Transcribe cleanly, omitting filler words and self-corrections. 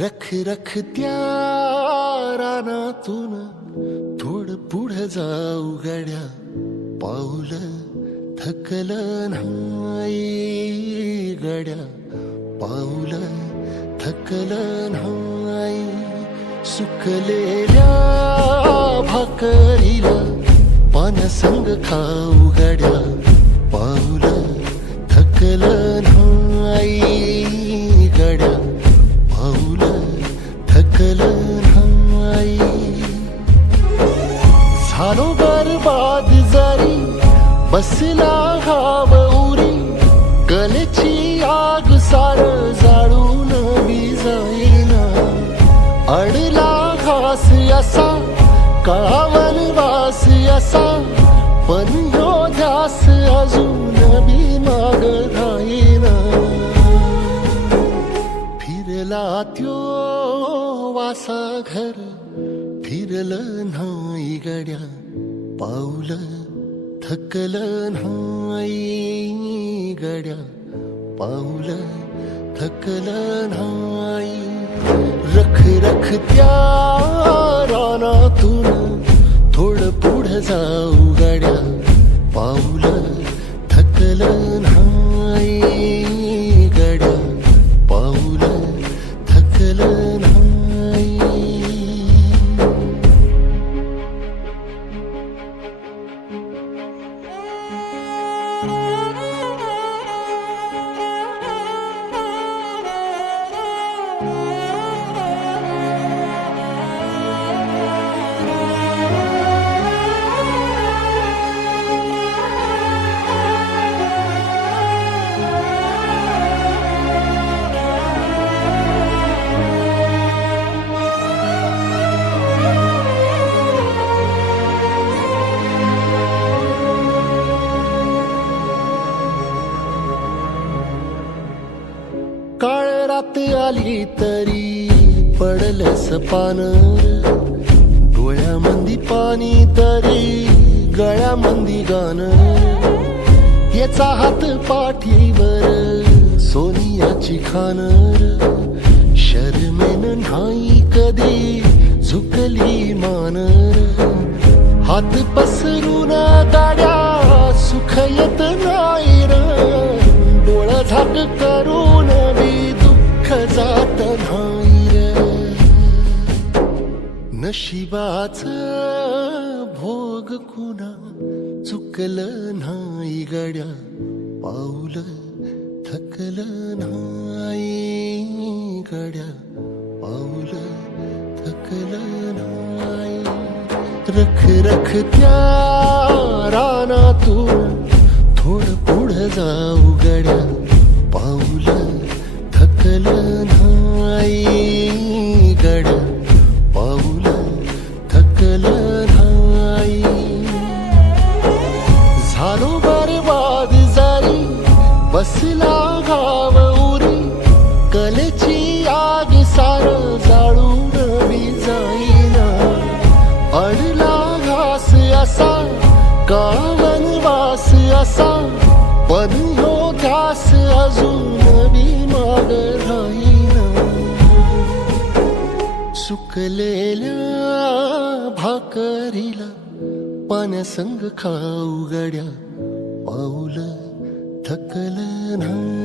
रख रख त्या रानातून थोडं पुढं जाऊ गड्या, पाऊल थकलं नाही गड्या, पाऊल थकलं नाही. सुकलेल्या भाकरीला पानसंग खाऊ गड्या, पाऊल थकलं नाही गड्या, पाऊल थकलं नाही. झालो बरबाद जरी बसला हाव उरी, कलेची आग सार जाळून विजाईना. अडला घास असा काळा वनवास असा, पण ह्यो ध्यास अजून बी माग राहीना. फिरला त्यो वासा घर, फिरलं नाही गड्या, पाऊल थकलं नाही गड्या, पाऊल थकलं नाही. रख रख त्या रानातून थोडं पुढं जाऊ गड्या, पाऊल थकलं नाही गड्या, पाऊल थकलं नाही. काळ रात आली तरी पडलंस पान, डोळ्यामंदी पाणी तरी गळ्यामंदी गाणं. याचा हात पाठीवर सोनियाची खानर, शर्मेन नाही कधी झुकली मानर. हात पसरून गाड्या सुख येत नाही र, डोळा झाक करून बी दुःख जात नाही रे. नशिबाच भोग कुणा चुकलं नाही गड्या, पाऊल थकलं नाही गड्या, पाऊल थकलं नाही. रख रख त्या रानातून थोडं पुढं जाऊ गड्या, पाऊल थकलं नाही गड्या, पाऊल थकलं नाही. झालो बरबाद जरी बसला गाव उरी, कलेची आग सार जाळून विजाईना. अडला घास असा का वनवास असा, पण ह्यो ध्यास अजून बी माग राहीना. सुकलेल्या भाकरीला पाण्यासंग खाऊ गड्या, पाऊल थकलं नाही.